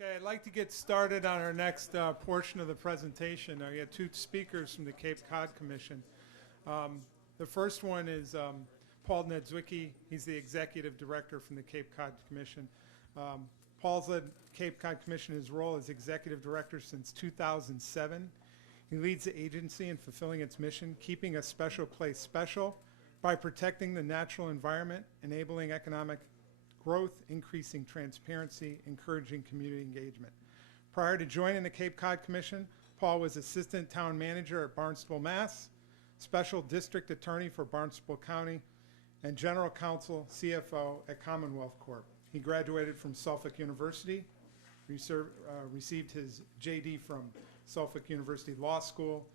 Okay, I'd like to get started on our next portion of the presentation. We have two speakers from the Cape Cod Commission. The first one is Paul Niedzwiecki. He's the Executive Director from the Cape Cod Commission. Paul's led Cape Cod Commission in his role as Executive Director since 2007. He leads the agency in fulfilling its mission, keeping a special place special by protecting the natural environment, enabling economic growth, increasing transparency, encouraging community engagement. Prior to joining the Cape Cod Commission, Paul was Assistant Town Manager at Barnstable, Mass., Special District Attorney for Barnstable County, and General Counsel, CFO at Commonwealth Corp. He graduated from Suffolk University, received his JD from Suffolk University Law School,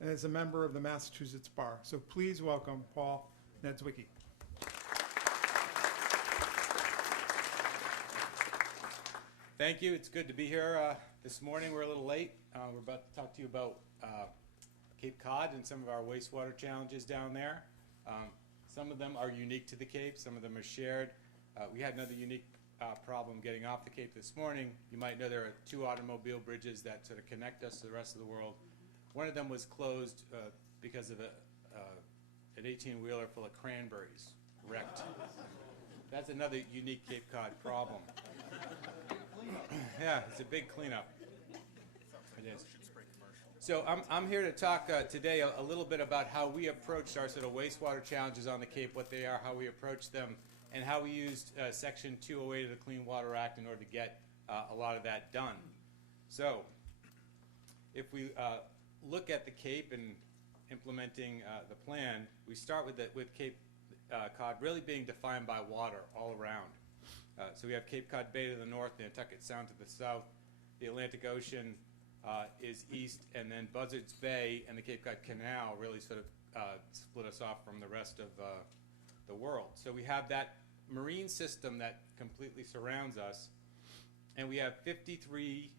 and is a member of the Massachusetts Bar. So please welcome Paul Niedzwiecki. Thank you. It's good to be here this morning. We're a little late. We're about to talk to you about Cape Cod and some of our wastewater challenges down there. Some of them are unique to the Cape. Some of them are shared. We had another unique problem getting off the Cape this morning. You might know there are two automobile bridges that sort of connect us to the rest of the world. One of them was closed because of an 18-wheeler full of cranberries wrecked. That's another unique Cape Cod problem. Yeah, it's a big cleanup. It is. So I'm here to talk today a little bit about how we approached our sort of wastewater challenges on the Cape, what they are, how we approach them, and how we used Section 208 of the Clean Water Act in order to get a lot of that done. So if we look at the Cape and implementing the plan, we start with Cape Cod really being defined by water all around. So we have Cape Cod Bay to the north, Nantucket Sound to the south, the Atlantic Ocean is east, and then Buzzards Bay and the Cape Cod Canal really sort of split us off from the rest of the world. So we have that marine system that completely surrounds us, and we have 53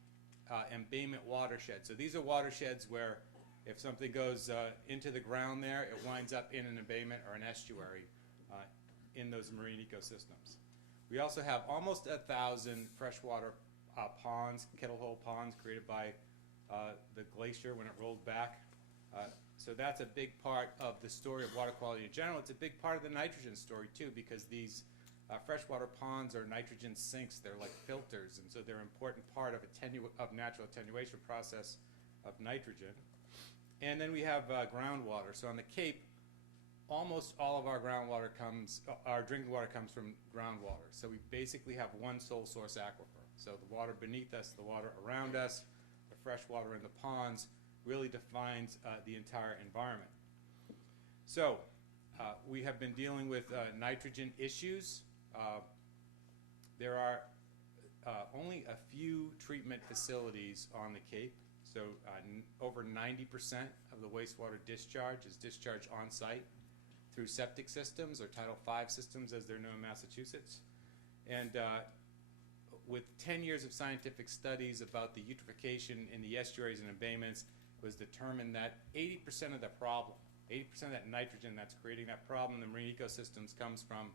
embayment watersheds. So these are watersheds where if something goes into the ground there, it winds up in an embayment or an estuary in those marine ecosystems. We also have almost 1,000 freshwater ponds, kettle hole ponds created by the glacier when it rolled back. So that's a big part of the story of water quality in general. It's a big part of the nitrogen story too, because these freshwater ponds are nitrogen sinks. They're like filters, and so they're an important part of natural attenuation process of nitrogen. And then we have groundwater. So on the Cape, almost all of our drinking water comes from groundwater. So we basically have one sole source aquifer. So the water beneath us, the water around us, the fresh water in the ponds really defines the entire environment. So we have been dealing with nitrogen issues. There are only a few treatment facilities on the Cape. So over 90% of the wastewater discharge is discharged on site through septic systems or Title V systems as they're known in Massachusetts. And with 10 years of scientific studies about the eutrophication in the estuaries and embayments, it was determined that 80% of the problem, 80% of that nitrogen that's creating that problem in the marine ecosystems comes from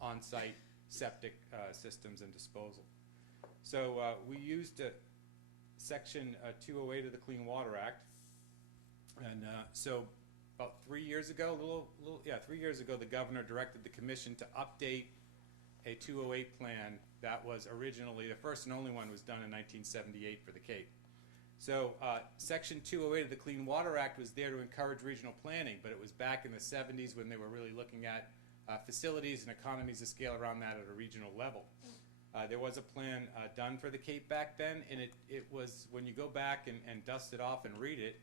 on-site septic systems and disposal. So we used Section 208 of the Clean Water Act, and so about 3 years ago, 3 years ago, the governor directed the commission to update a 208 plan that was originally, the first and only one was done in 1978 for the Cape. So Section 208 of the Clean Water Act was there to encourage regional planning, but it was back in the 70s when they were really looking at facilities and economies of scale around that at a regional level. There was a plan done for the Cape back then, and it was, when you go back and dust it off and read it,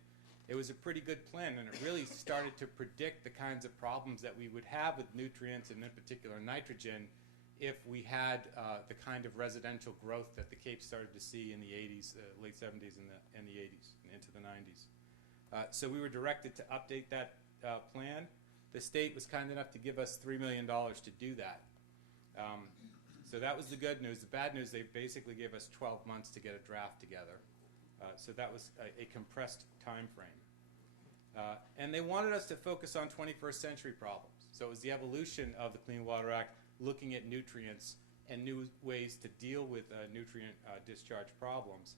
it was a pretty good plan, and it really started to predict the kinds of problems that we would have with nutrients, and in particular nitrogen, if we had the kind of residential growth that the Cape started to see in the 80s, late 70s and the 80s, and into the 90s. So we were directed to update that plan. The state was kind enough to give us $3 million to do that. So that was the good news. The bad news, they basically gave us 12 months to get a draft together. So that was a compressed time frame. And they wanted us to focus on 21st century problems. So it was the evolution of the Clean Water Act, looking at nutrients and new ways to deal with nutrient discharge problems.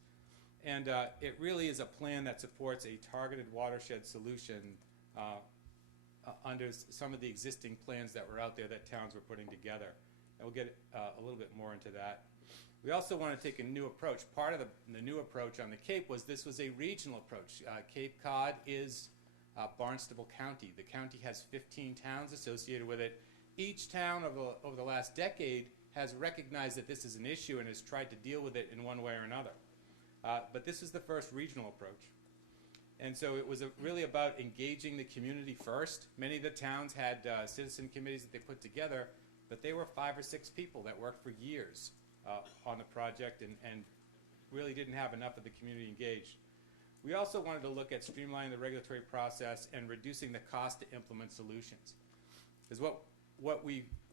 And it really is a plan that supports a targeted watershed solution under some of the existing plans that were out there that towns were putting together. And we'll get a little bit more into that. We also want to take a new approach. Part of the new approach on the Cape was this was a regional approach. Cape Cod is Barnstable County. The county has 15 towns associated with it. Each town over the last decade has recognized that this is an issue and has tried to deal with it in one way or another. But this is the first regional approach. And so it was really about engaging the community first. Many of the towns had citizen committees that they put together, but they were 5 or 6 people that worked for years on the project and really didn't have enough of the community engaged. We also wanted to look at streamlining the regulatory process and reducing the cost to implement solutions. Because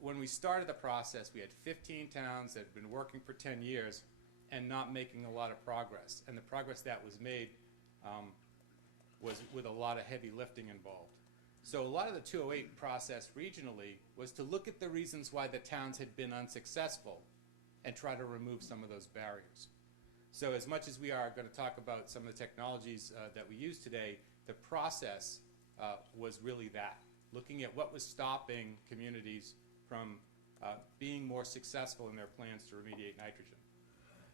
when we started the process, we had 15 towns that had been working for 10 years and not making a lot of progress. And the progress that was made was with a lot of heavy lifting involved. So a lot of the 208 process regionally was to look at the reasons why the towns had been unsuccessful and try to remove some of those barriers. So as much as we are going to talk about some of the technologies that we use today, the process was really that, looking at what was stopping communities from being more successful in their plans to remediate nitrogen.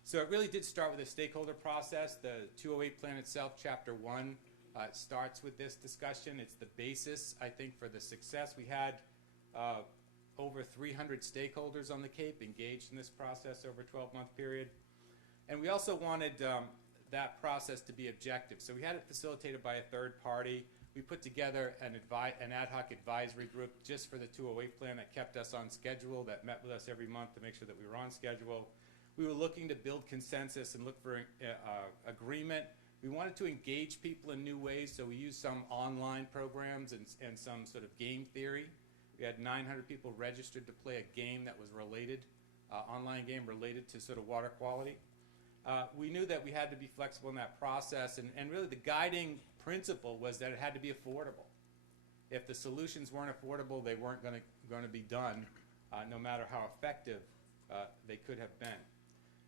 So it really did start with a stakeholder process. The 208 plan itself, Chapter 1, starts with this discussion. It's the basis, I think, for the success. We had over 300 stakeholders on the Cape engaged in this process over a 12-month period. And we also wanted that process to be objective. So we had it facilitated by a third party. We put together an ad hoc advisory group just for the 208 plan that kept us on schedule, that met with us every month to make sure that we were on schedule. We were looking to build consensus and look for agreement. We wanted to engage people in new ways, so we used some online programs and some sort of game theory. We had 900 people registered to play a game that was related, online game related to sort of water quality. We knew that we had to be flexible in that process, and really the guiding principle was that it had to be affordable. If the solutions weren't affordable, they weren't going to be done, no matter how effective they could have been.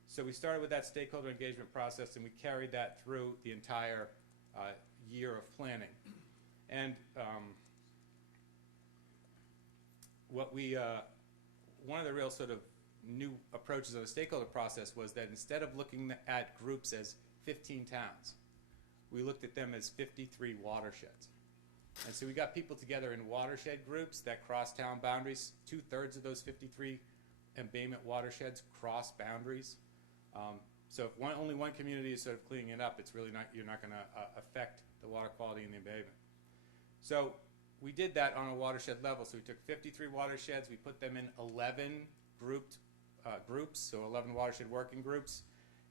So we started with that stakeholder engagement process, and we carried that through the entire year of planning. And one of the real sort of new approaches of the stakeholder process was that instead of looking at groups as 15 towns, we looked at them as 53 watersheds. And so we got people together in watershed groups that cross town boundaries. 2/3 of those 53 embayment watersheds cross boundaries. So if only one community is sort of cleaning it up, it's really you're not going to affect the water quality in the embayment. So we did that on a watershed level. So we took 53 watersheds, we put them in 11 grouped groups, so 11 watershed working groups.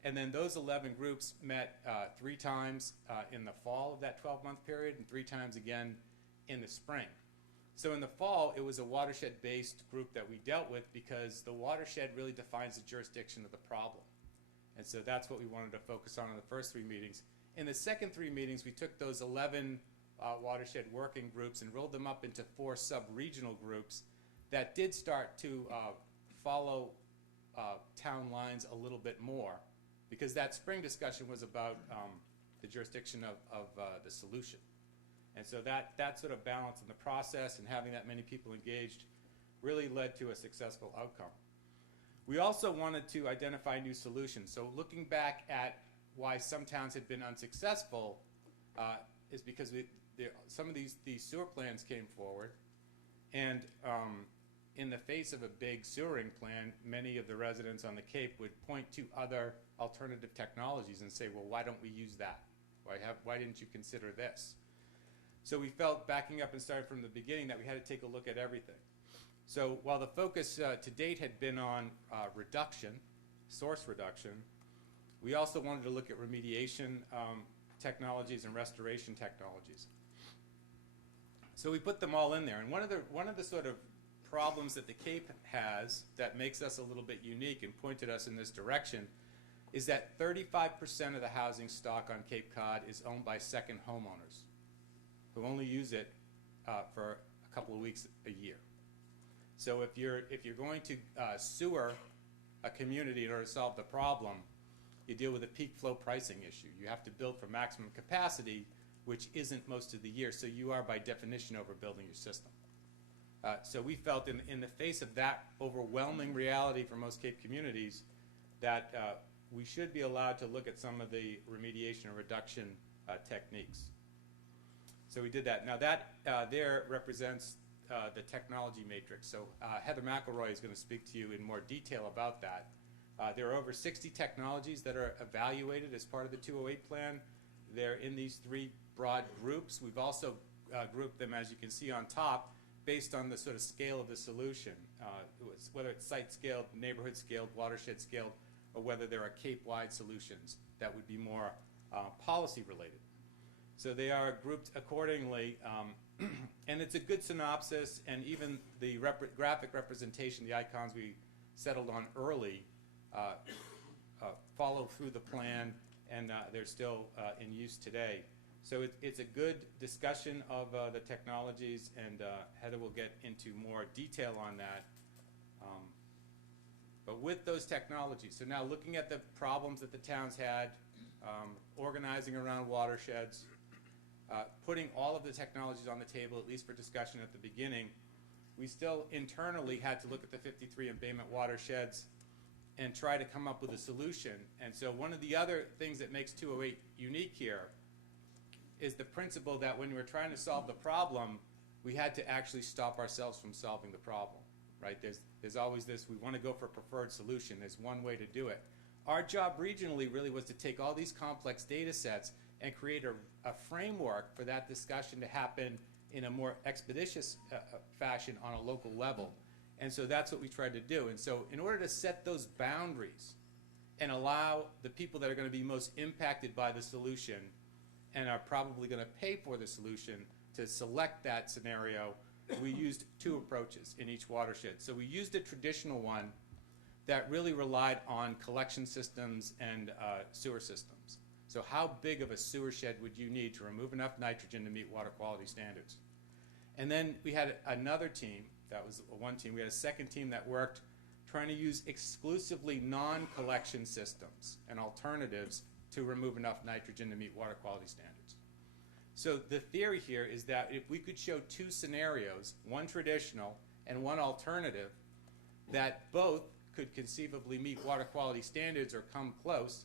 And then those 11 groups met 3 times in the fall of that 12-month period and 3 times again in the spring. So in the fall, it was a watershed-based group that we dealt with because the watershed really defines the jurisdiction of the problem. And so that's what we wanted to focus on in the first 3 meetings. In the second 3 meetings, we took those 11 watershed working groups and rolled them up into 4 sub-regional groups that did start to follow town lines a little bit more, because that spring discussion was about the jurisdiction of the solution. And so that sort of balance in the process and having that many people engaged really led to a successful outcome. We also wanted to identify new solutions. So looking back at why some towns had been unsuccessful is because some of these sewer plans came forward, and in the face of a big sewering plan, many of the residents on the Cape would point to other alternative technologies and say, well, why don't we use that? Why didn't you consider this? So we felt, backing up and starting from the beginning, that we had to take a look at everything. So while the focus to date had been on reduction, source reduction, we also wanted to look at remediation technologies and restoration technologies. So we put them all in there. And one of the sort of problems that the Cape has that makes us a little bit unique and pointed us in this direction is that 35% of the housing stock on Cape Cod is owned by second homeowners who only use it for a couple of weeks a year. So if you're going to sewer a community in order to solve the problem, you deal with a peak flow pricing issue. You have to build for maximum capacity, which isn't most of the year, so you are by definition overbuilding your system. So we felt in the face of that overwhelming reality for most Cape communities that we should be allowed to look at some of the remediation and reduction techniques. So we did that. Now that there represents the technology matrix. So Heather McElroy is going to speak to you in more detail about that. There are over 60 technologies that are evaluated as part of the 208 plan. They're in these three broad groups. We've also grouped them, as you can see on top, based on the sort of scale of the solution, whether it's site scaled, neighborhood scaled, watershed scaled, or whether there are Cape-wide solutions that would be more policy related. So they are grouped accordingly, and it's a good synopsis, and even the graphic representation, the icons we settled on early, follow through the plan, and they're still in use today. So it's a good discussion of the technologies, and Heather will get into more detail on that. But with those technologies, so now looking at the problems that the towns had, organizing around watersheds, putting all of the technologies on the table, at least for discussion at the beginning, we still internally had to look at the 53 embayment watersheds and try to come up with a solution. And so one of the other things that makes 208 unique here is the principle that when we were trying to solve the problem, we had to actually stop ourselves from solving the problem, right? There's always this, we want to go for a preferred solution. There's one way to do it. Our job regionally really was to take all these complex data sets and create a framework for that discussion to happen in a more expeditious fashion on a local level. And so that's what we tried to do. And so in order to set those boundaries and allow the people that are going to be most impacted by the solution and are probably going to pay for the solution to select that scenario, we used two approaches in each watershed. So we used a traditional one that really relied on collection systems and sewer systems. So how big of a sewer shed would you need to remove enough nitrogen to meet water quality standards? And then we had another team, that was one team, we had a second team that worked trying to use exclusively non-collection systems and alternatives to remove enough nitrogen to meet water quality standards. So the theory here is that if we could show two scenarios, one traditional and one alternative, that both could conceivably meet water quality standards or come close,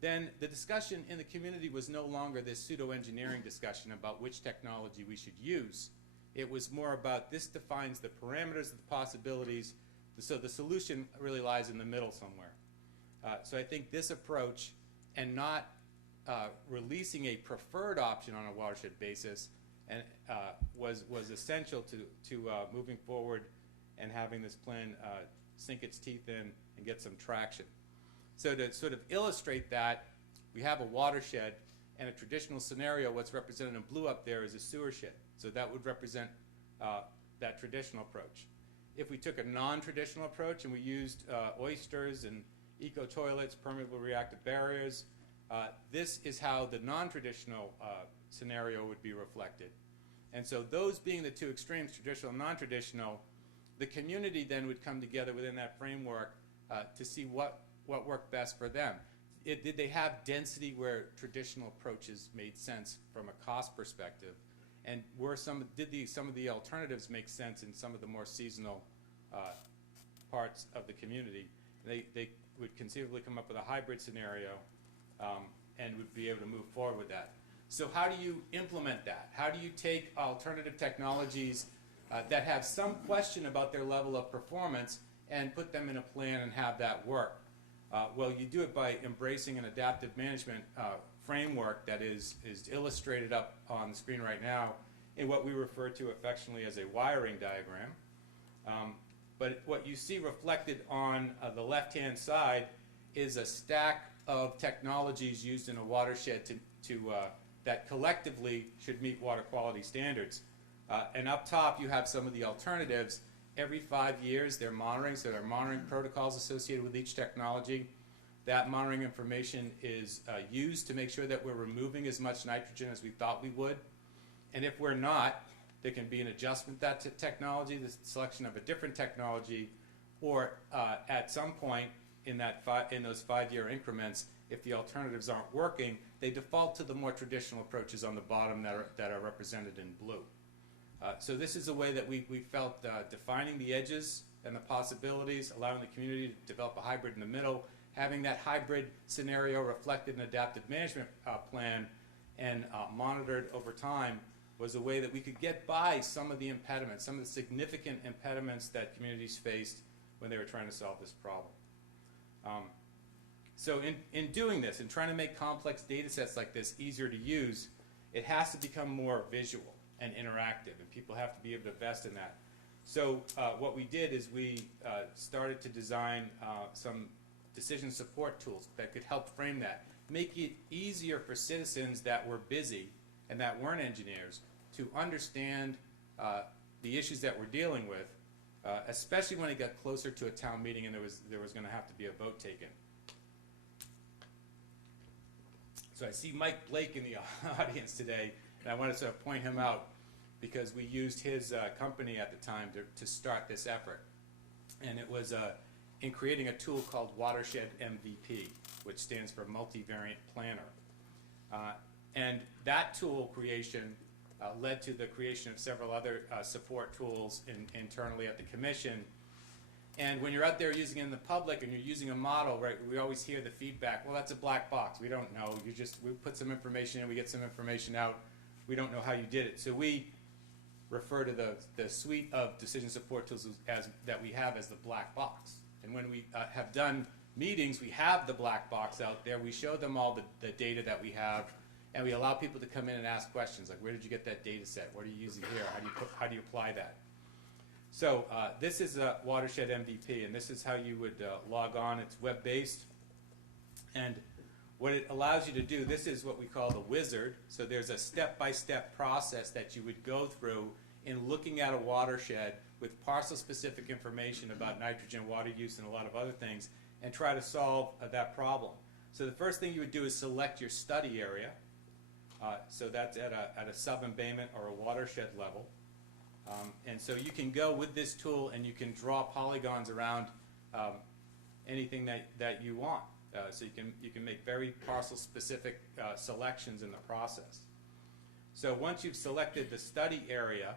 then the discussion in the community was no longer this pseudo-engineering discussion about which technology we should use. It was more about this defines the parameters of the possibilities, so the solution really lies in the middle somewhere. So I think this approach, and not releasing a preferred option on a watershed basis, and was essential to moving forward and having this plan sink its teeth in and get some traction. So to sort of illustrate that, we have a watershed, and a traditional scenario, what's represented in blue up there is a sewer shed. So that would represent that traditional approach. If we took a non-traditional approach and we used oysters and eco-toilets, permeable reactive barriers, this is how the non-traditional scenario would be reflected. And so those being the two extremes, traditional and non-traditional, the community then would come together within that framework to see what worked best for them. Did they have density where traditional approaches made sense from a cost perspective? And did some of the alternatives make sense in some of the more seasonal parts of the community? They would conceivably come up with a hybrid scenario and would be able to move forward with that. So how do you implement that? How do you take alternative technologies that have some question about their level of performance and put them in a plan and have that work? Well, you do it by embracing an adaptive management framework that is illustrated up on the screen right now in what we refer to affectionately as a wiring diagram. But what you see reflected on the left-hand side is a stack of technologies used in a watershed that collectively should meet water quality standards. And up top you have some of the alternatives. Every 5 years they're monitoring, so there are monitoring protocols associated with each technology. That monitoring information is used to make sure that we're removing as much nitrogen as we thought we would. And if we're not, there can be an adjustment to technology, the selection of a different technology, or at some point in those 5-year increments, if the alternatives aren't working, they default to the more traditional approaches on the bottom that are represented in blue. So this is a way that we felt defining the edges and the possibilities, allowing the community to develop a hybrid in the middle, having that hybrid scenario reflected in an adaptive management plan and monitored over time was a way that we could get by some of the impediments, some of the significant impediments that communities faced when they were trying to solve this problem. So in doing this, in trying to make complex data sets like this easier to use, it has to become more visual and interactive, and people have to be able to invest in that. So what we did is we started to design some decision support tools that could help frame that, make it easier for citizens that were busy and that weren't engineers to understand the issues that we're dealing with, especially when it got closer to a town meeting and there was going to have to be a vote taken. So I see Mike Blake in the audience today, and I wanted to point him out because we used his company at the time to start this effort. And it was in creating a tool called Watershed MVP, which stands for Multivariant Planner. And that tool creation led to the creation of several other support tools internally at the commission. And when you're out there using it in the public and you're using a model, right, we always hear the feedback, well, that's a black box. We don't know. We put some information in, we get some information out. We don't know how you did it. So we refer to the suite of decision support tools that we have as the black box. And when we have done meetings, we have the black box out there. We show them all the data that we have, and we allow people to come in and ask questions like, where did you get that data set? What are you using here? How do you apply that? So this is a Watershed MVP, and this is how you would log on. It's web-based, and what it allows you to do, this is what we call the wizard. So there's a step-by-step process that you would go through in looking at a watershed with parcel-specific information about nitrogen, water use, and a lot of other things, and try to solve that problem. So the first thing you would do is select your study area. So that's at a sub-embayment or a watershed level. And so you can go with this tool and you can draw polygons around anything that you want. So you can make very parcel-specific selections in the process. So once you've selected the study area,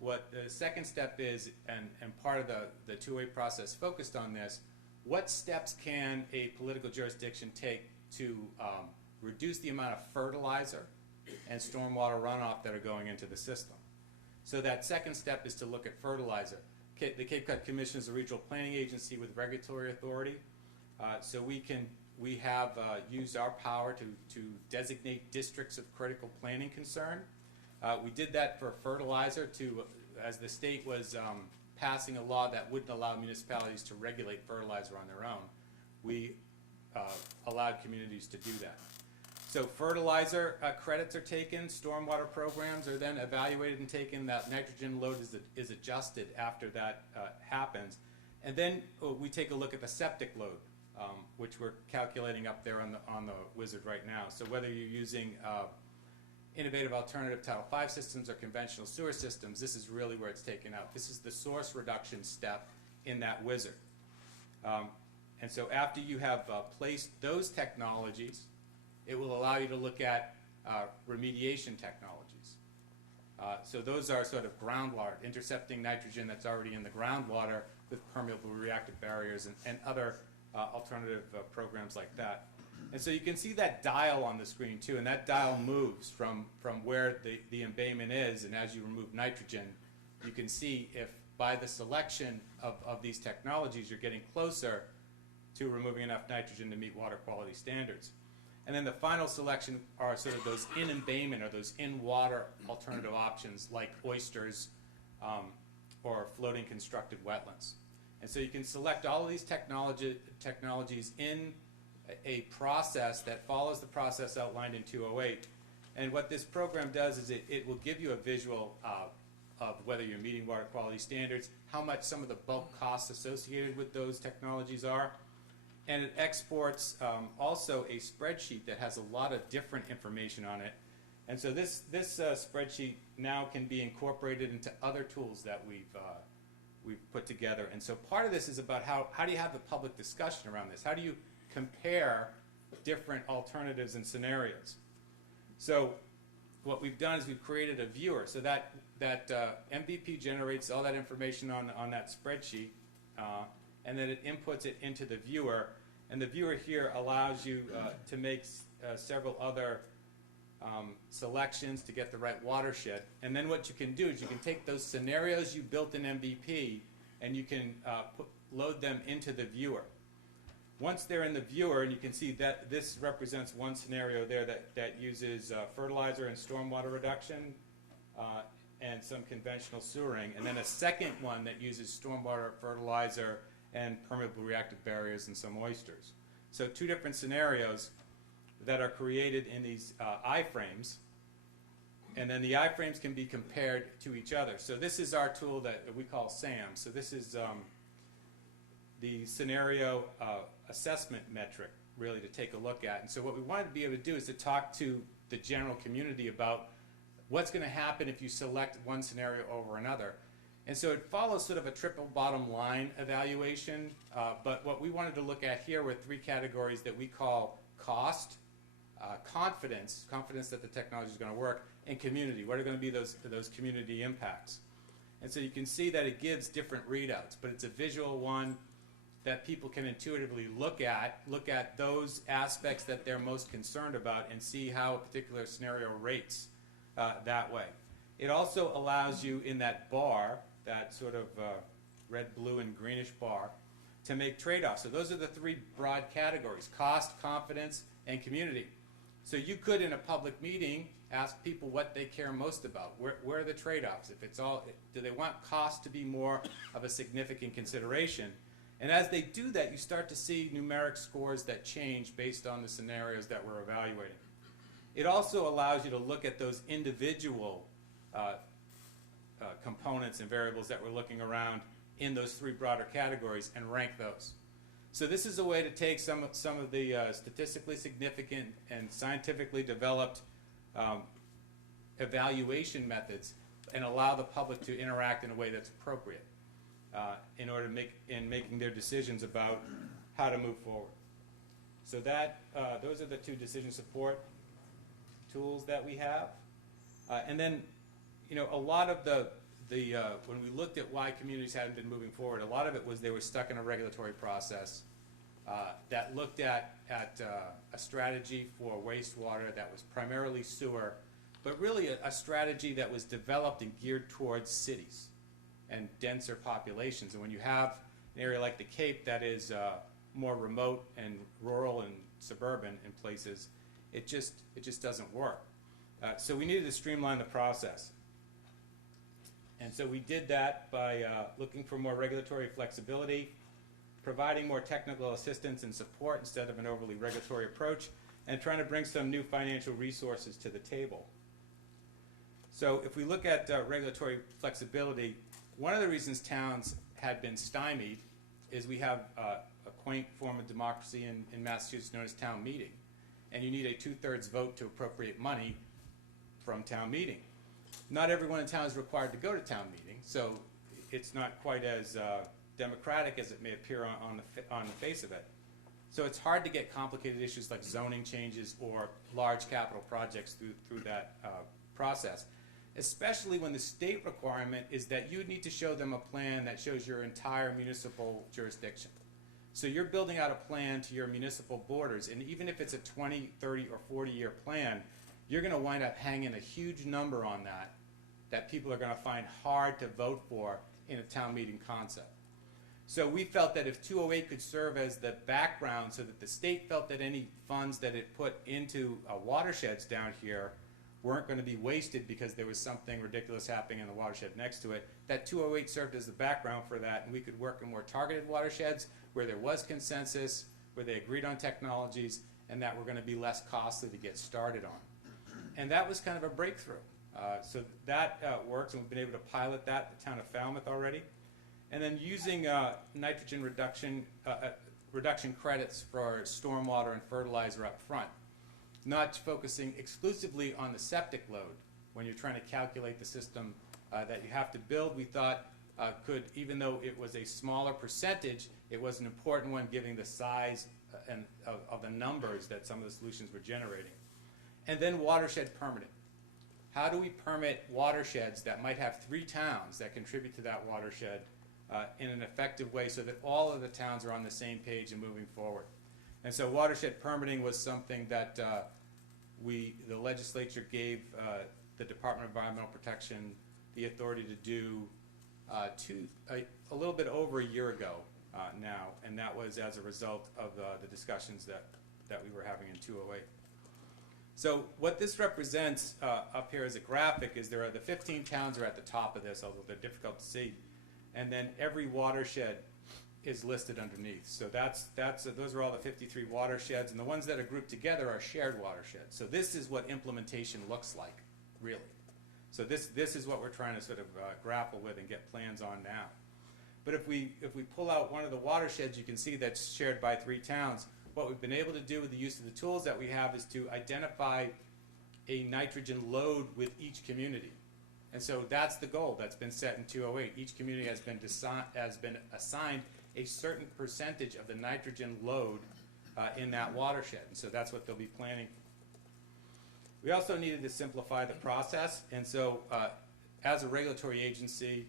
what the second step is, and part of the two-way process focused on this, what steps can a political jurisdiction take to reduce the amount of fertilizer and stormwater runoff that are going into the system? So that second step is to look at fertilizer. The Cape Cod Commission is a regional planning agency with regulatory authority. So we have used our power to designate districts of critical planning concern. We did that for fertilizer as the state was passing a law that wouldn't allow municipalities to regulate fertilizer on their own. We allowed communities to do that. So fertilizer credits are taken, stormwater programs are then evaluated and taken, that nitrogen load is adjusted after that happens. And then we take a look at the septic load, which we're calculating up there on the wizard right now. So whether you're using innovative alternative Title V systems or conventional sewer systems, this is really where it's taken out. This is the source reduction step in that wizard. And so after you have placed those technologies, it will allow you to look at remediation technologies. So those are sort of groundwater, intercepting nitrogen that's already in the groundwater with permeable reactive barriers and other alternative programs like that. And so you can see that dial on the screen too, and that dial moves from where the embayment is, and as you remove nitrogen, you can see if by the selection of these technologies you're getting closer to removing enough nitrogen to meet water quality standards. And then the final selection are sort of those in embayment or those in water alternative options like oysters or floating constructed wetlands. And so you can select all of these technologies in a process that follows the process outlined in 208. And what this program does is it will give you a visual of whether you're meeting water quality standards, how much some of the bulk costs associated with those technologies are. And it exports also a spreadsheet that has a lot of different information on it. And so this spreadsheet now can be incorporated into other tools that we've put together. And so part of this is about how do you have the public discussion around this? How do you compare different alternatives and scenarios? So what we've done is we've created a viewer. So that MVP generates all that information on that spreadsheet, and then it inputs it into the viewer. And the viewer here allows you to make several other selections to get the right watershed. And then what you can do is you can take those scenarios you built in MVP and you can load them into the viewer. Once they're in the viewer, and you can see that this represents one scenario there that uses fertilizer and stormwater reduction and some conventional sewering, and then a second one that uses stormwater, fertilizer, and permeable reactive barriers and some oysters. So two different scenarios that are created in these iframes, and then the iframes can be compared to each other. So this is our tool that we call SAM. So this is the scenario assessment metric, really, to take a look at. And so what we wanted to be able to do is to talk to the general community about what's going to happen if you select one scenario over another. And so it follows sort of a triple bottom line evaluation, but what we wanted to look at here were three categories that we call cost, confidence that the technology is going to work, and community. What are going to be those community impacts? And so you can see that it gives different readouts, but it's a visual one that people can intuitively look at those aspects that they're most concerned about and see how a particular scenario rates that way. It also allows you in that bar, that sort of red, blue, and greenish bar, to make trade-offs. So those are the three broad categories: cost, confidence, and community. So you could, in a public meeting, ask people what they care most about. Where are the trade-offs? If it's all, do they want cost to be more of a significant consideration? And as they do that, you start to see numeric scores that change based on the scenarios that we're evaluating. It also allows you to look at those individual components and variables that we're looking around in those three broader categories and rank those. So this is a way to take some of the statistically significant and scientifically developed evaluation methods and allow the public to interact in a way that's appropriate in order to making their decisions about how to move forward. So that those are the two decision support tools that we have. And then, you know, a lot of the when we looked at why communities hadn't been moving forward, a lot of it was they were stuck in a regulatory process that looked at a strategy for wastewater that was primarily sewer, but really a strategy that was developed and geared towards cities and denser populations. And when you have an area like the Cape that is more remote and rural and suburban in places, it just doesn't work. So we needed to streamline the process. And so we did that by looking for more regulatory flexibility, providing more technical assistance and support instead of an overly regulatory approach, and trying to bring some new financial resources to the table. So if we look at regulatory flexibility, one of the reasons towns had been stymied is we have a quaint form of democracy in Massachusetts known as town meeting. And you need a 2/3 vote to appropriate money from town meeting. Not everyone in town is required to go to town meeting, so it's not quite as democratic as it may appear on the face of it. So it's hard to get complicated issues like zoning changes or large capital projects through that process, especially when the state requirement is that you need to show them a plan that shows your entire municipal jurisdiction. So you're building out a plan to your municipal borders, and even if it's a 20, 30, or 40-year plan, you're going to wind up hanging a huge number on that people are going to find hard to vote for in a town meeting concept. So we felt that if 208 could serve as the background so that the state felt that any funds that it put into watersheds down here weren't going to be wasted because there was something ridiculous happening in the watershed next to it, that 208 served as the background for that, and we could work in more targeted watersheds where there was consensus, where they agreed on technologies, and that were going to be less costly to get started on. And that was kind of a breakthrough. So that works, and we've been able to pilot that in the town of Falmouth already. And then using nitrogen reduction credits for stormwater and fertilizer up front, not focusing exclusively on the septic load when you're trying to calculate the system that you have to build. We thought could, even though it was a smaller percentage, it was an important one given the size of the numbers that some of the solutions were generating. And then watershed permitting. How do we permit watersheds that might have 3 towns that contribute to that watershed in an effective way so that all of the towns are on the same page and moving forward? And so watershed permitting was something that the legislature gave the Department of Environmental Protection the authority to do a little bit over a year ago now, and that was as a result of the discussions that we were having in 208. So what this represents up here as a graphic is there are the 15 towns are at the top of this, although they're difficult to see, and then every watershed is listed underneath. So those are all the 53 watersheds, and the ones that are grouped together are shared watersheds. So this is what implementation looks like, really. So this is what we're trying to sort of grapple with and get plans on now. But if we pull out one of the watersheds, you can see that's shared by 3 towns. What we've been able to do with the use of the tools that we have is to identify a nitrogen load with each community. And so that's the goal that's been set in 208. Each community has been assigned a certain percentage of the nitrogen load in that watershed. And so that's what they'll be planning. We also needed to simplify the process. And so as a regulatory agency,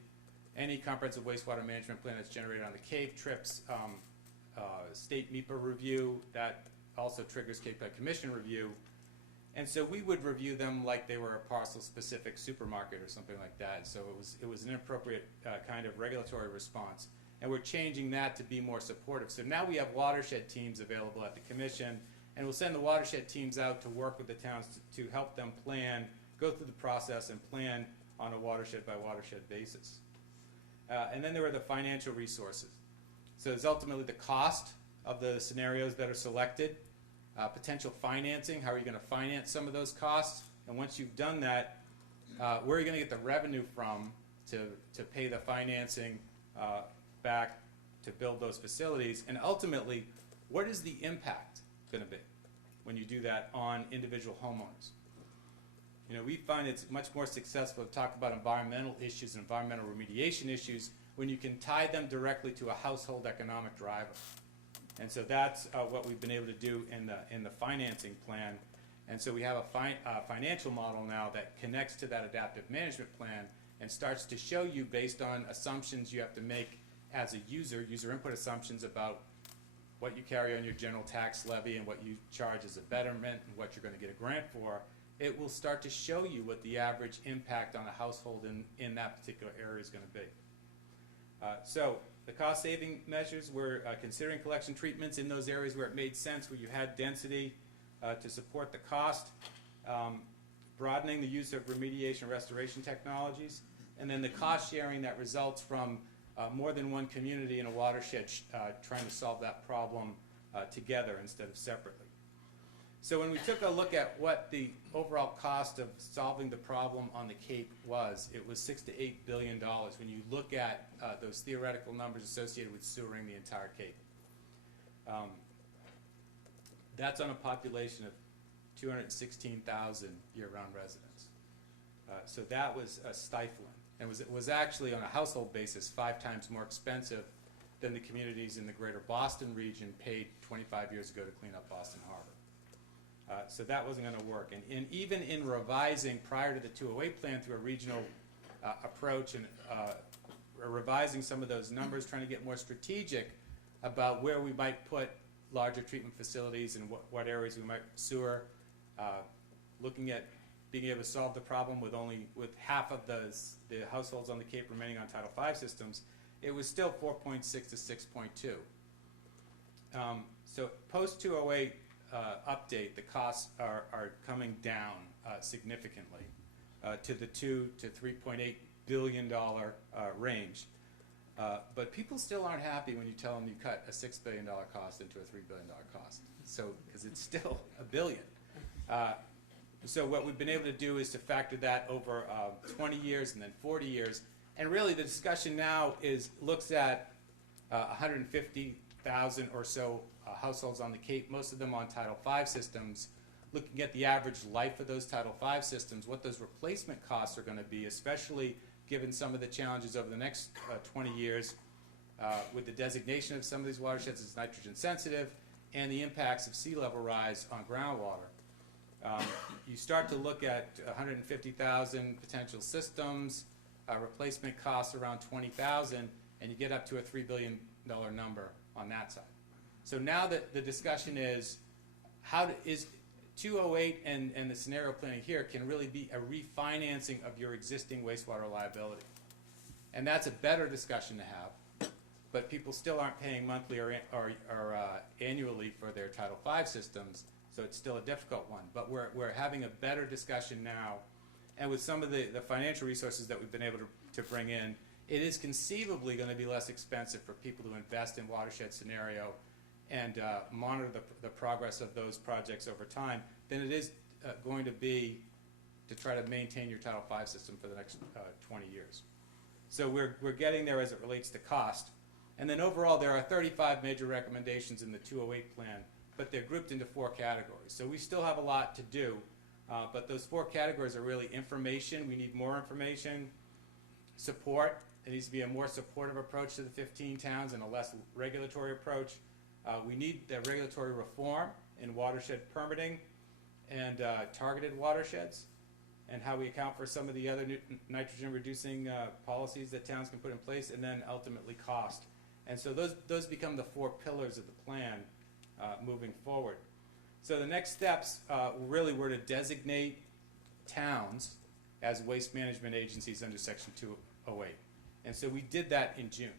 any comprehensive wastewater management plan that's generated on the Cape trips state MEPA review. That also triggers Cape Cod Commission review. And so we would review them like they were a parcel-specific supermarket or something like that. So it was an appropriate kind of regulatory response. And we're changing that to be more supportive. So now we have watershed teams available at the Commission, and we'll send the watershed teams out to work with the towns to help them plan, go through the process and plan on a watershed-by-watershed basis. And then there are the financial resources. So there's ultimately the cost of the scenarios that are selected, potential financing, how are you going to finance some of those costs, and once you've done that, where are you going to get the revenue from to pay the financing back to build those facilities, and ultimately, what is the impact going to be when you do that on individual homeowners? You know, we find it's much more successful to talk about environmental issues and environmental remediation issues when you can tie them directly to a household economic driver. And so that's what we've been able to do in the financing plan. And so we have a financial model now that connects to that adaptive management plan and starts to show you, based on assumptions you have to make as a user input assumptions about what you carry on your general tax levy and what you charge as a betterment and what you're going to get a grant for. It will start to show you what the average impact on a household in that particular area is going to be. So the cost-saving measures, we're considering collection treatments in those areas where it made sense, where you had density to support the cost, broadening the use of remediation restoration technologies, and then the cost sharing that results from more than one community in a watershed trying to solve that problem together instead of separately. So when we took a look at what the overall cost of solving the problem on the Cape was, it was $6 to $8 billion when you look at those theoretical numbers associated with sewering the entire Cape. That's on a population of 216,000 year-round residents. So that was stifling. And it was actually, on a household basis, 5 times more expensive than the communities in the greater Boston region paid 25 years ago to clean up Boston Harbor. So that wasn't going to work. And even in revising prior to the 208 plan through a regional approach and revising some of those numbers, trying to get more strategic about where we might put larger treatment facilities and what areas we might sewer, looking at being able to solve the problem with half of the households on the Cape remaining on Title V systems, it was still 4.6 to 6.2. So post 208 update, the costs are coming down significantly to the $2 to $3.8 billion range. But people still aren't happy when you tell them you cut a $6 billion cost into a $3 billion cost. So, because it's still $1 billion. So what we've been able to do is to factor that over 20 years and then 40 years. And really the discussion now looks at 150,000 or so households on the Cape, most of them on Title V systems, looking at the average life of those Title V systems, what those replacement costs are going to be, especially given some of the challenges over the next 20 years with the designation of some of these watersheds as nitrogen sensitive and the impacts of sea level rise on groundwater. You start to look at 150,000 potential systems, replacement costs around 20,000, and you get up to a $3 billion number on that side. So now that the discussion is, is 208 and the scenario planning here can really be a refinancing of your existing wastewater liability. And that's a better discussion to have, but people still aren't paying monthly or annually for their Title V systems, so it's still a difficult one. But we're having a better discussion now, and with some of the financial resources that we've been able to bring in, it is conceivably going to be less expensive for people to invest in watershed scenario and monitor the progress of those projects over time than it is going to be to try to maintain your Title V system for the next 20 years. So we're getting there as it relates to cost. And then overall, there are 35 major recommendations in the 208 plan, but they're grouped into 4 categories. So we still have a lot to do, but those 4 categories are really information. We need more information, support. There needs to be a more supportive approach to the 15 towns and a less regulatory approach. We need the regulatory reform in watershed permitting and targeted watersheds, and how we account for some of the other nitrogen reducing policies that towns can put in place, and then ultimately cost. And so those become the 4 pillars of the plan moving forward. So the next steps really were to designate towns as waste management agencies under Section 208. And so we did that in June.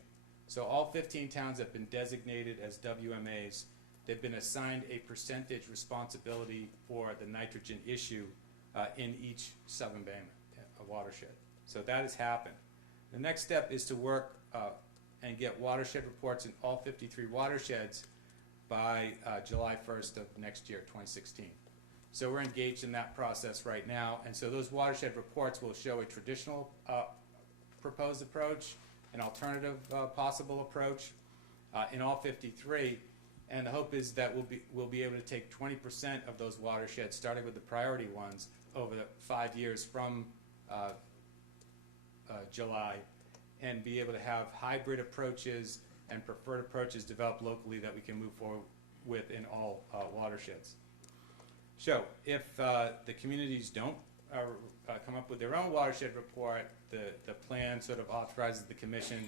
So all 15 towns have been designated as WMAs. They've been assigned a percentage responsibility for the nitrogen issue in each sub-embankment watershed. So that has happened. The next step is to work and get watershed reports in all 53 watersheds by July 1st of next year, 2016. So we're engaged in that process right now, and so those watershed reports will show a traditional proposed approach, an alternative possible approach in all 53, and the hope is that we'll be able to take 20% of those watersheds, starting with the priority ones, over the 5 years from July, and be able to have hybrid approaches and preferred approaches developed locally that we can move forward with in all watersheds. So if the communities don't come up with their own watershed report, the plan sort of authorizes the commission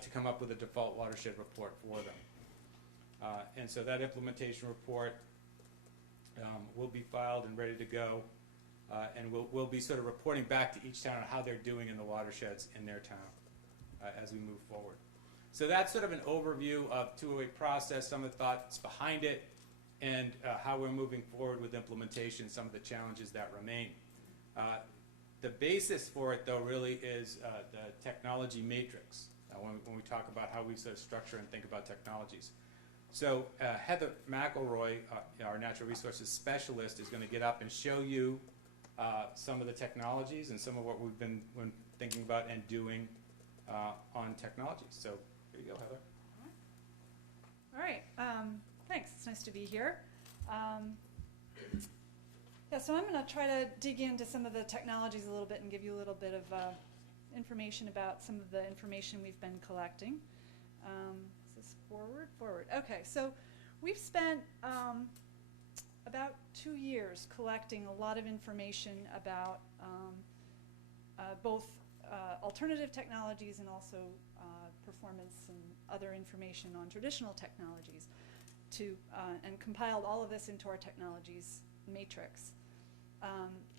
to come up with a default watershed report for them. And so that implementation report will be filed and ready to go, and we'll be sort of reporting back to each town on how they're doing in the watersheds in their town as we move forward. So that's sort of an overview of 208 process, some of the thoughts behind it, and how we're moving forward with implementation, some of the challenges that remain. The basis for it, though, really is the technology matrix, when we talk about how we sort of structure and think about technologies. So Heather McElroy, our natural resources specialist, is going to get up and show you some of the technologies and some of what we've been thinking about and doing on technologies. So here you go, Heather. All right. Thanks. It's nice to be here. Yeah, so I'm going to try to dig into some of the technologies a little bit and give you a little bit of information about some of the information we've been collecting. Is this forward? Forward. Okay, so we've spent about 2 years collecting a lot of information about both alternative technologies and also performance and other information on traditional technologies, and compiled all of this into our technologies matrix.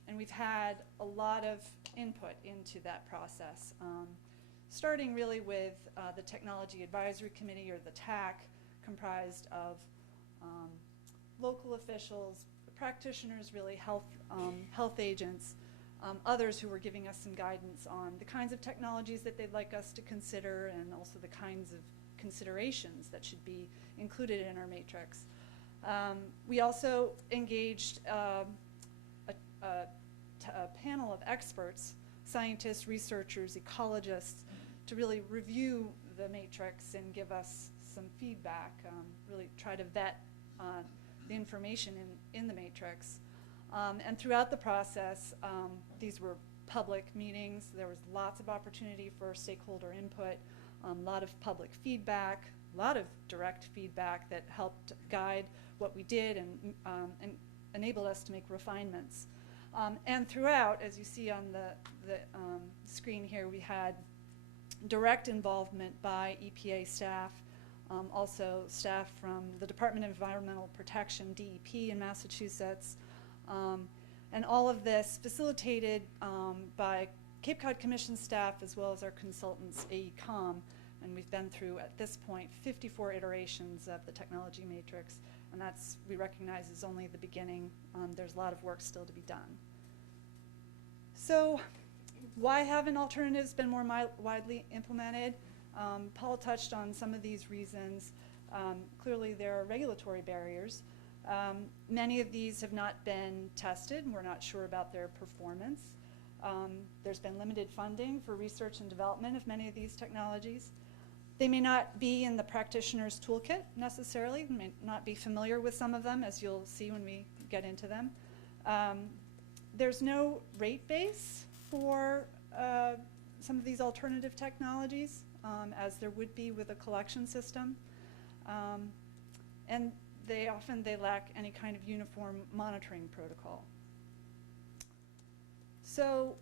And we've had a lot of input into that process, starting really with the Technology Advisory Committee, or the TAC, comprised of local officials, practitioners, really health agents, others who were giving us some guidance on the kinds of technologies that they'd like us to consider, and also the kinds of considerations that should be included in our matrix. We also engaged a panel of experts, scientists, researchers, ecologists, to really review the matrix and give us some feedback, really try to vet the information in the matrix. And throughout the process, these were public meetings. There was lots of opportunity for stakeholder input, a lot of public feedback, a lot of direct feedback that helped guide what we did and enabled us to make refinements. And throughout, as you see on the screen here, we had direct involvement by EPA staff, also staff from the Department of Environmental Protection, DEP in Massachusetts, and all of this facilitated by Cape Cod Commission staff as well as our consultants, AECOM, and we've been through, at this point, 54 iterations of the technology matrix, and that's, we recognize, is only the beginning. There's a lot of work still to be done. So why haven't alternatives been more widely implemented? Paul touched on some of these reasons. Clearly, there are regulatory barriers. Many of these have not been tested. We're not sure about their performance. There's been limited funding for research and development of many of these technologies. They may not be in the practitioner's toolkit necessarily, may not be familiar with some of them, as you'll see when we get into them. There's no rate base for some of these alternative technologies, as there would be with a collection system. And they lack any kind of uniform monitoring protocol. So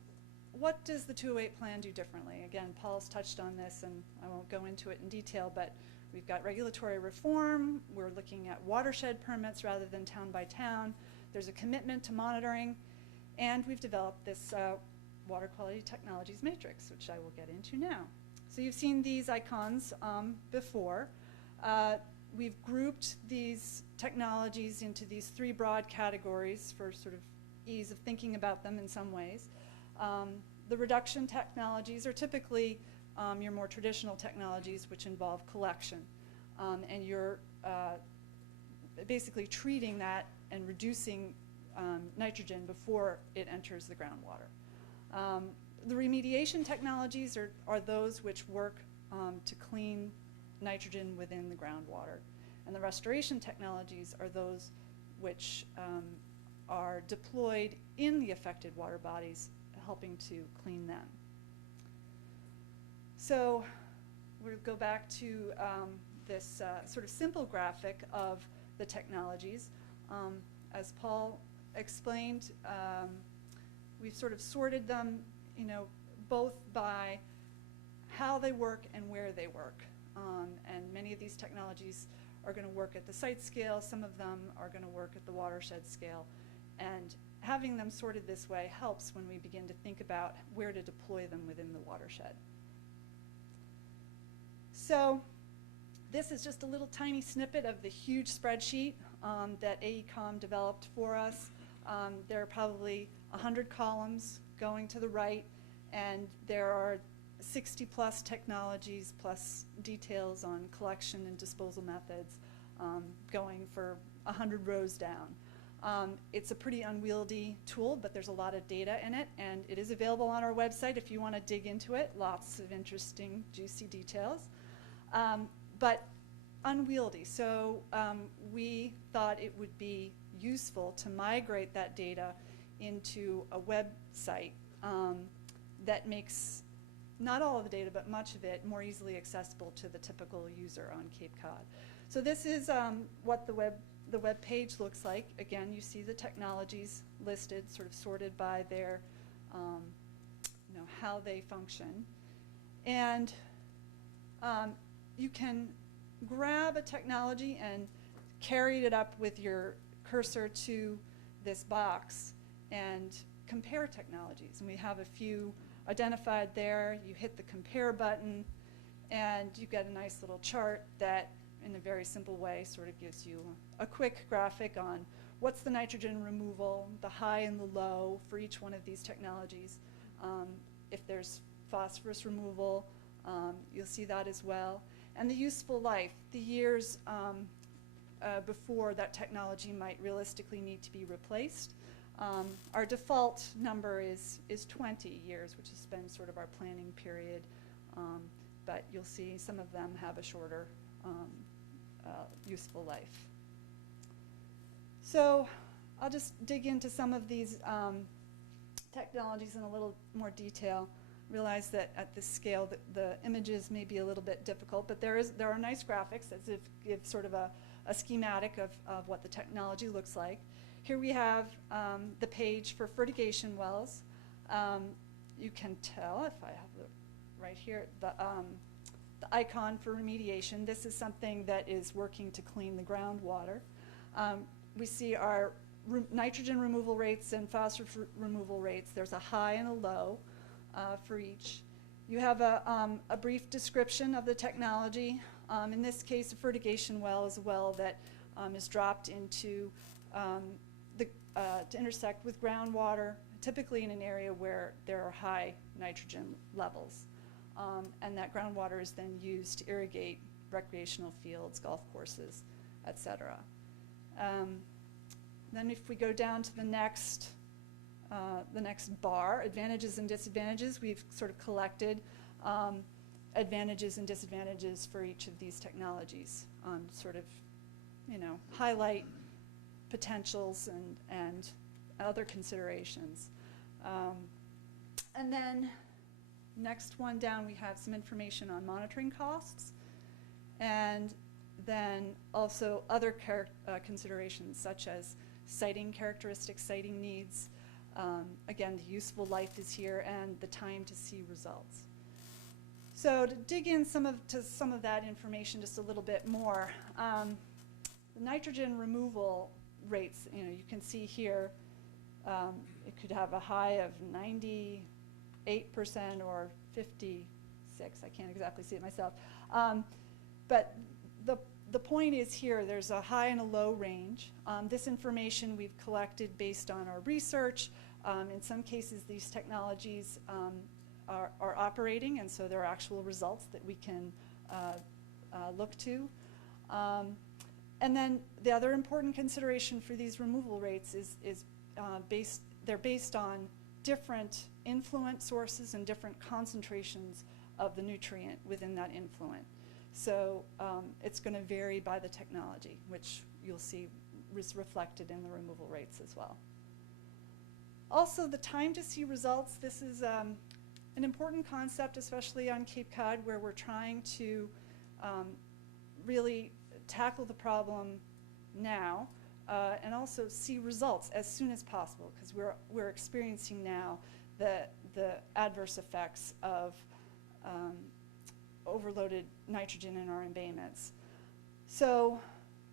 what does the 208 plan do differently? Again, Paul's touched on this, and I won't go into it in detail, but we've got regulatory reform. We're looking at watershed permits rather than town by town. There's a commitment to monitoring, and we've developed this water quality technologies matrix, which I will get into now. So you've seen these icons before. We've grouped these technologies into these three broad categories for sort of ease of thinking about them in some ways. The reduction technologies are typically your more traditional technologies which involve collection. And you're basically treating that and reducing nitrogen before it enters the groundwater. The remediation technologies are those which work to clean nitrogen within the groundwater. And the restoration technologies are those which are deployed in the affected water bodies, helping to clean them. So we'll go back to this sort of simple graphic of the technologies. As Paul explained, we've sort of sorted them, both by how they work and where they work. And many of these technologies are going to work at the site scale. Some of them are going to work at the watershed scale. And having them sorted this way helps when we begin to think about where to deploy them within the watershed. So this is just a little tiny snippet of the huge spreadsheet that AECOM developed for us. There are probably 100 columns going to the right, and there are 60 plus technologies plus details on collection and disposal methods going for 100 rows down. It's a pretty unwieldy tool, but there's a lot of data in it, and it is available on our website if you want to dig into it. Lots of interesting, juicy details, but unwieldy. So we thought it would be useful to migrate that data into a website that makes not all of the data, but much of it more easily accessible to the typical user on Cape Cod. So this is what the web page looks like. Again, you see the technologies listed, sort of sorted by their, how they function. And you can grab a technology and carry it up with your cursor to this box and compare technologies. And we have a few identified there. You hit the compare button, and you get a nice little chart that, in a very simple way, sort of gives you a quick graphic on what's the nitrogen removal, the high and the low for each one of these technologies. If there's phosphorus removal, you'll see that as well. And the useful life, the years before that technology might realistically need to be replaced. Our default number is 20 years, which has been sort of our planning period, but you'll see some of them have a shorter useful life. So I'll just dig into some of these technologies in a little more detail. Realize that at this scale the images may be a little bit difficult, but there are nice graphics that give sort of a schematic of what the technology looks like. Here we have the page for fertigation wells. You can tell, if I have the right here, the icon for remediation. This is something that is working to clean the groundwater. We see our nitrogen removal rates and phosphorus removal rates. There's a high and a low for each. You have a brief description of the technology. In this case, a fertigation well is a well that is dropped into to intersect with groundwater, typically in an area where there are high nitrogen levels. And that groundwater is then used to irrigate recreational fields, golf courses, etc. Then if we go down to the next bar, advantages and disadvantages, we've sort of collected advantages and disadvantages for each of these technologies, sort of, highlight potentials and other considerations. And then next one down, we have some information on monitoring costs, and then also other considerations such as siting characteristics, siting needs. Again, the useful life is here, and the time to see results. So to dig in to some of that information just a little bit more, the nitrogen removal rates, you can see here, it could have a high of 98% or 56. I can't exactly see it myself. But the point is here, there's a high and a low range. This information we've collected based on our research. In some cases, these technologies are operating, and so there are actual results that we can look to. And then the other important consideration for these removal rates is they're based on different influent sources and different concentrations of the nutrient within that influent. So it's going to vary by the technology, which you'll see is reflected in the removal rates as well. Also, the time to see results. This is an important concept, especially on Cape Cod, where we're trying to really tackle the problem now and also see results as soon as possible, because we're experiencing now the adverse effects of overloaded nitrogen in our embayments. So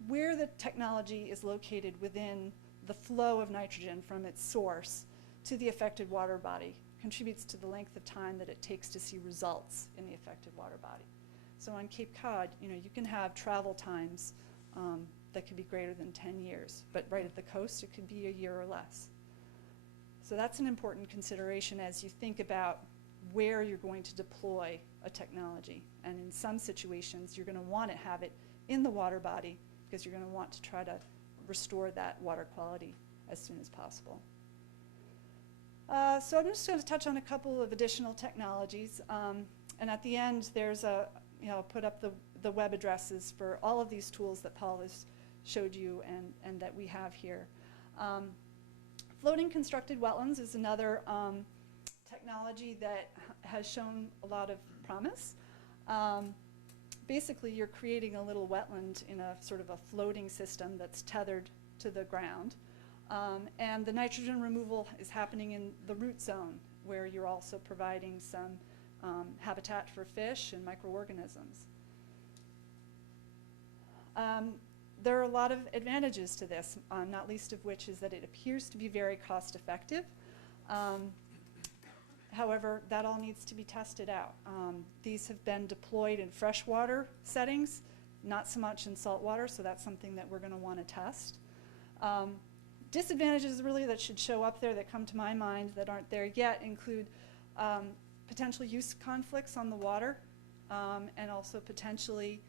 where the technology is located within the flow of nitrogen from its source to the affected water body contributes to the length of time that it takes to see results in the affected water body. So on Cape Cod, you can have travel times that could be greater than 10 years, but right at the coast, it could be a year or less. So that's an important consideration as you think about where you're going to deploy a technology. And in some situations, you're going to want to have it in the water body because you're going to want to try to restore that water quality as soon as possible. So I'm just going to touch on a couple of additional technologies. And at the end, there's I'll put up the web addresses for all of these tools that Paul has showed you and that we have here. Floating constructed wetlands is another technology that has shown a lot of promise. Basically, you're creating a little wetland in a sort of a floating system that's tethered to the ground. And the nitrogen removal is happening in the root zone, where you're also providing some habitat for fish and microorganisms. There are a lot of advantages to this, not least of which is that it appears to be very cost effective. However, that all needs to be tested out. These have been deployed in freshwater settings, not so much in saltwater, so that's something that we're going to want to test. Disadvantages really that should show up there that come to my mind that aren't there yet include potential use conflicts on the water and also potentially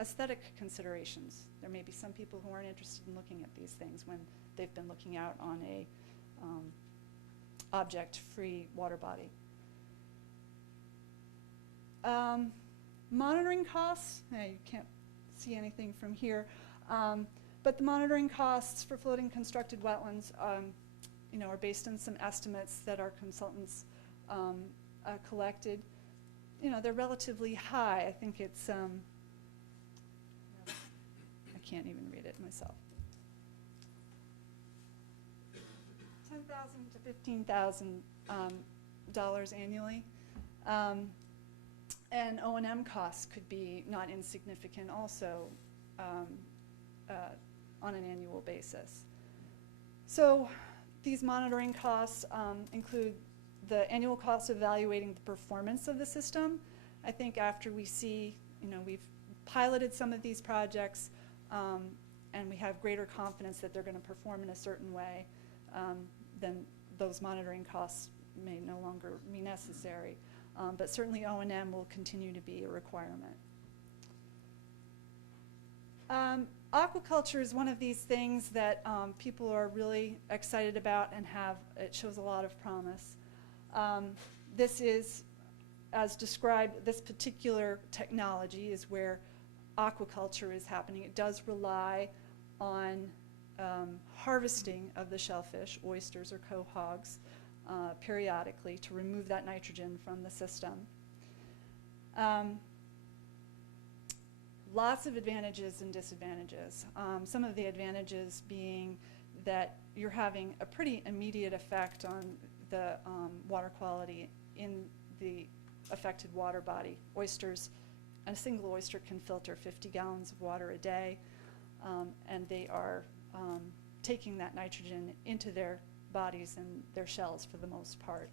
aesthetic considerations. There may be some people who aren't interested in looking at these things when they've been looking out on a object-free water body. Monitoring costs, you can't see anything from here, but the monitoring costs for floating constructed wetlands are based on some estimates that our consultants collected. They're relatively high. I think it's, I can't even read it myself. $10,000 to $15,000 annually. And O&M costs could be not insignificant also on an annual basis. So these monitoring costs include the annual cost of evaluating the performance of the system. I think after we see, we've piloted some of these projects and we have greater confidence that they're going to perform in a certain way, then those monitoring costs may no longer be necessary. But certainly O&M will continue to be a requirement. Aquaculture is one of these things that people are really excited about and it shows a lot of promise. This is, as described, this particular technology is where aquaculture is happening. It does rely on harvesting of the shellfish, oysters or quahogs, periodically to remove that nitrogen from the system. Lots of advantages and disadvantages. Some of the advantages being that you're having a pretty immediate effect on the water quality in the affected water body. Oysters, a single oyster can filter 50 gallons of water a day, and they are taking that nitrogen into their bodies and their shells for the most part.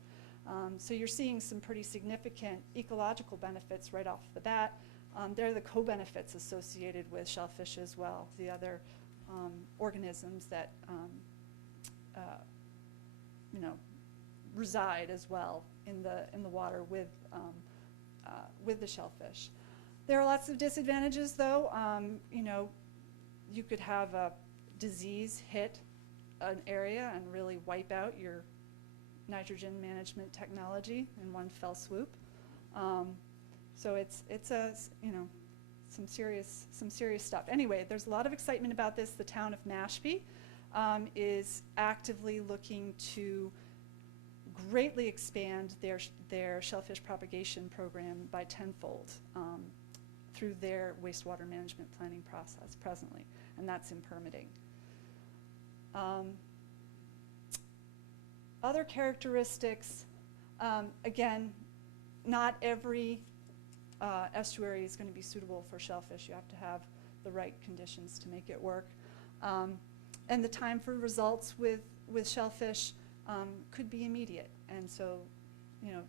So you're seeing some pretty significant ecological benefits right off the bat. There are the co-benefits associated with shellfish as well, the other organisms that reside as well in the water with the shellfish. There are lots of disadvantages, though. You could have a disease hit an area and really wipe out your nitrogen management technology in one fell swoop. So it's some serious stuff. Anyway, there's a lot of excitement about this. The town of Mashpee is actively looking to greatly expand their shellfish propagation program by tenfold through their wastewater management planning process presently, and that's in permitting. Other characteristics, again, not every estuary is going to be suitable for shellfish. You have to have the right conditions to make it work. And the time for results with shellfish could be immediate. And so,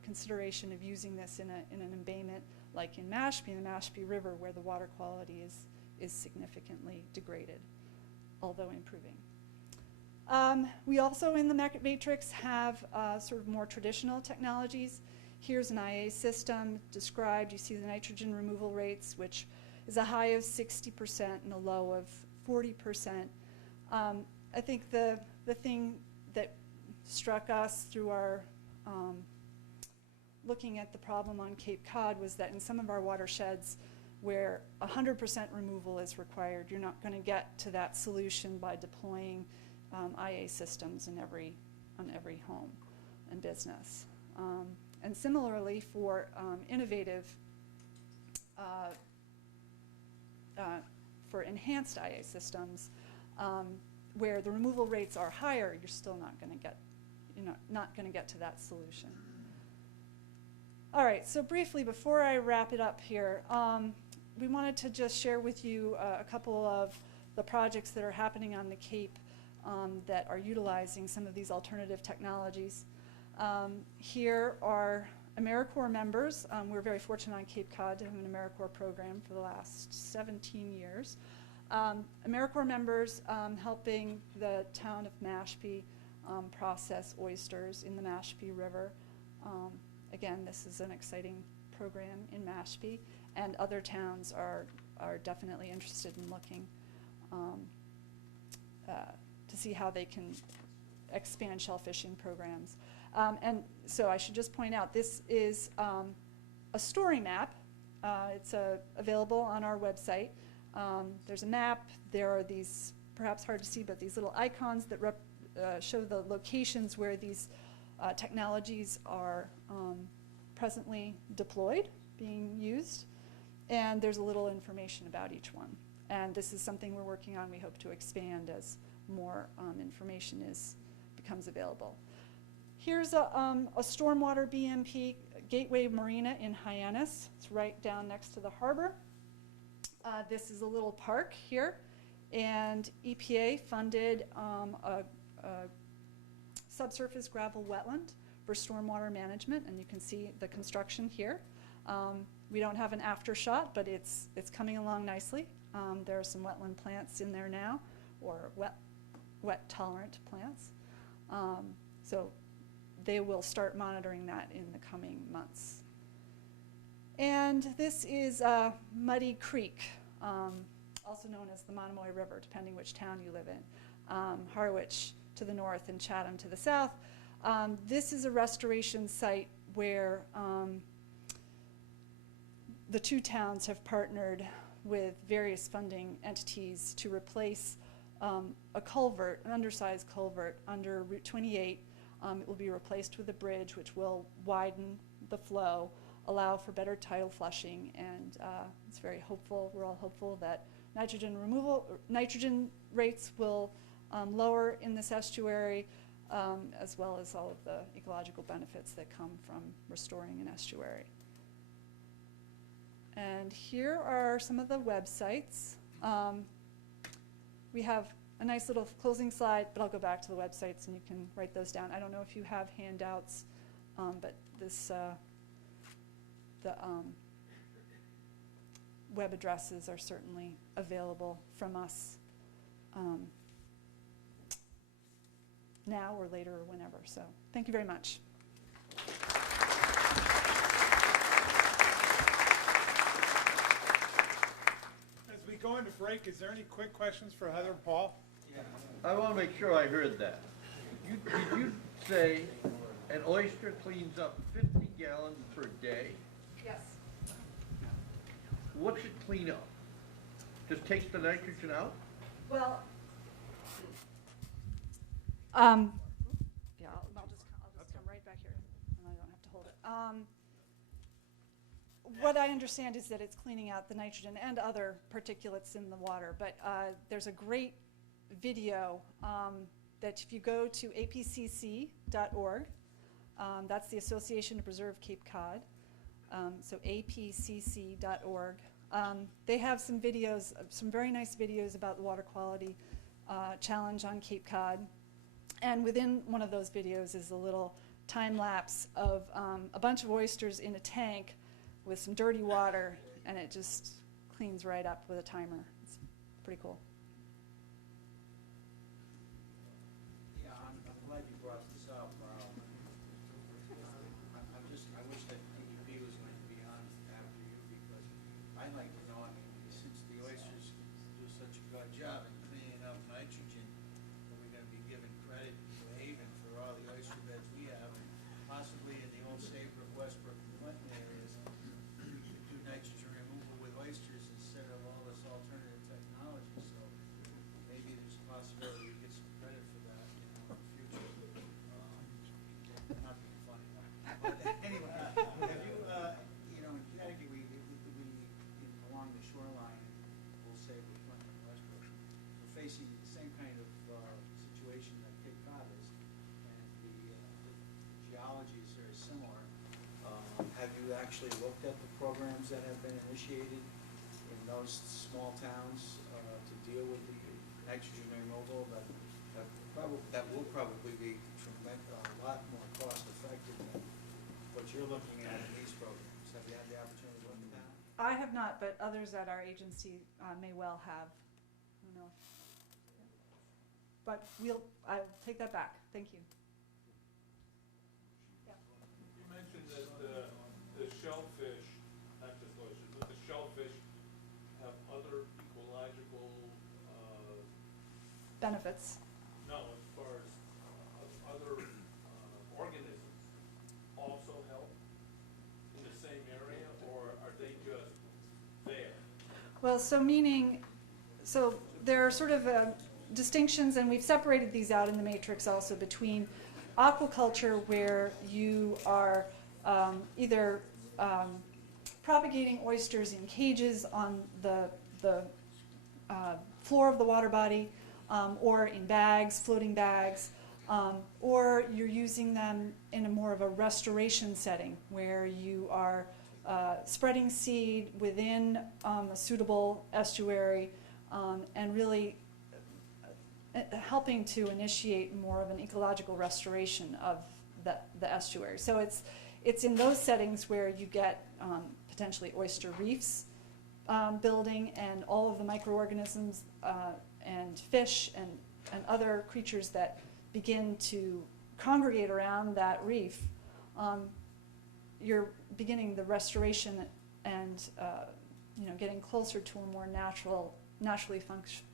consideration of using this in an embayment like in Mashpee, the Mashpee River, where the water quality is significantly degraded, although improving. We also in the matrix have sort of more traditional technologies. Here's an IA system described. You see the nitrogen removal rates, which is a high of 60% and a low of 40%. I think the thing that struck us through our looking at the problem on Cape Cod was that in some of our watersheds where 100% removal is required, you're not going to get to that solution by deploying IA systems on every home and business. And similarly for innovative, for enhanced IA systems, where the removal rates are higher, you're still not going to get to that solution. All right, so briefly before I wrap it up here, we wanted to just share with you a couple of the projects that are happening on the Cape that are utilizing some of these alternative technologies. Here are AmeriCorps members. We're very fortunate on Cape Cod to have an AmeriCorps program for the last 17 years. AmeriCorps members helping the town of Mashpee process oysters in the Mashpee River. Again, this is an exciting program in Mashpee, and other towns are definitely interested in looking to see how they can expand shellfishing programs. And so I should just point out, this is a story map. It's available on our website. There's a map. There are these, perhaps hard to see, but these little icons that show the locations where these technologies are presently deployed, being used, and there's a little information about each one. And this is something we're working on. We hope to expand as more information becomes available. Here's a stormwater BMP Gateway Marina in Hyannis. It's right down next to the harbor. This is a little park here, and EPA funded a subsurface gravel wetland for stormwater management, and you can see the construction here. We don't have an after shot, but it's coming along nicely. There are some wetland plants in there now, or wet tolerant plants. So they will start monitoring that in the coming months. And this is Muddy Creek, also known as the Monomoy River, depending which town you live in. Harwich to the north and Chatham to the south. This is a restoration site where the two towns have partnered with various funding entities to replace a culvert, an undersized culvert under Route 28. It will be replaced with a bridge which will widen the flow, allow for better tidal flushing, and it's very hopeful. We're all hopeful that nitrogen rates will lower in this estuary, as well as all of the ecological benefits that come from restoring an estuary. And here are some of the websites. We have a nice little closing slide, but I'll go back to the websites and you can write those down. I don't know if you have handouts, but this the web addresses are certainly available from us now or later or whenever. So thank you very much. As we go into break, is there any quick questions for Heather and Paul? I want to make sure I heard that. Did you say an oyster cleans up 50 gallons per day? Yes. What's it clean up? Just takes the nitrogen out? Well, yeah, I'll just come right back here, and I don't have to hold it. What I understand is that it's cleaning out the nitrogen and other particulates in the water, but there's a great video that if you go to apcc.org, that's the Association to Preserve Cape Cod, so apcc.org. They have some videos, some very nice videos about the water quality challenge on Cape Cod. And within one of those videos is a little time lapse of a bunch of oysters in a tank with some dirty water, and it just cleans right up with a timer. It's pretty cool. Yeah, I'm glad you brought this up. I wish that DEP was going to be on after you, because I'd like to know, I mean, since the oysters do such a good job in cleaning up nitrogen, are we going to be giving credit to Haven for all the oyster beds we have, and possibly in the old Saybrook, Westbrook, and Clinton areas, we could do nitrogen removal with oysters instead of all this alternative technology, so maybe there's a possibility we get some credit for that, in the future. Not being funny, but anyway, have you, in Connecticut, we along the shoreline, we'll say with Clinton and Westbrook, we're facing the same kind of situation that Cape Cod is, and the geology is very similar. Have you actually looked at the programs that have been initiated in those small towns to deal with the nitrogen removal that will probably be a lot more cost effective than what you're looking at in these programs? Have you had the opportunity to look at that? I have not, but others at our agency may well have. I don't know. But I'll take that back. Thank you. Yeah. You mentioned that the shellfish, not just oysters, but the shellfish have other ecological, Benefits. no, as far as other organisms also help in the same area, or are they just there? Well, so there are sort of distinctions, and we've separated these out in the matrix also, between aquaculture, where you are either propagating oysters in cages on the floor of the water body, or in bags, floating bags, or you're using them in a more of a restoration setting, where you are spreading seed within a suitable estuary, and really helping to initiate more of an ecological restoration of the estuary. So it's in those settings where you get potentially oyster reefs building, and all of the microorganisms and fish and other creatures that begin to congregate around that reef. You're beginning the restoration and getting closer to a more naturally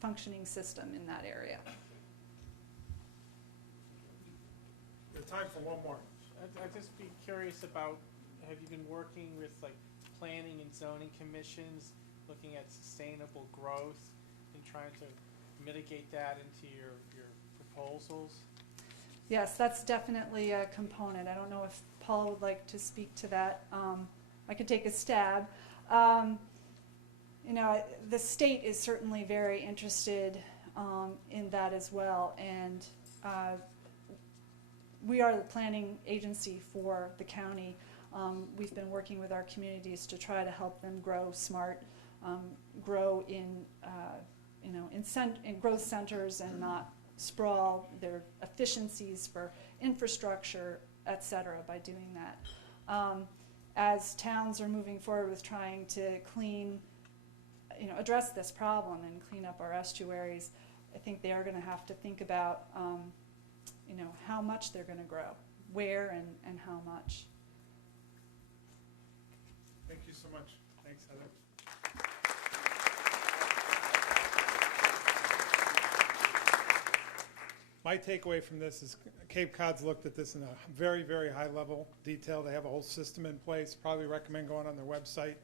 functioning system in that area. We have time for one more. I'd just be curious about, have you been working with like planning and zoning commissions, looking at sustainable growth and trying to mitigate that into your proposals? Yes, that's definitely a component. I don't know if Paul would like to speak to that. I could take a stab. The state is certainly very interested in that as well, and we are the planning agency for the county. We've been working with our communities to try to help them grow smart, grow in growth centers and not sprawl, their efficiencies for infrastructure, et cetera, by doing that. As towns are moving forward with trying to address this problem and clean up our estuaries, I think they are going to have to think about, how much they're going to grow, where and how much. Thank you so much. Thanks, Heather. My takeaway from this is Cape Cod's looked at this in a very, very high level detail. They have a whole system in place. Probably recommend going on their website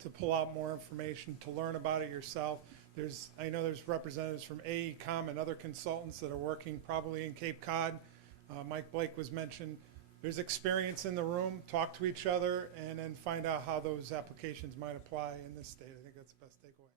to pull out more information, to learn about it yourself. I know there's representatives from AECOM and other consultants that are working probably in Cape Cod. Mike Blake was mentioned. There's experience in the room. Talk to each other and then find out how those applications might apply in this state. I think that's the best takeaway.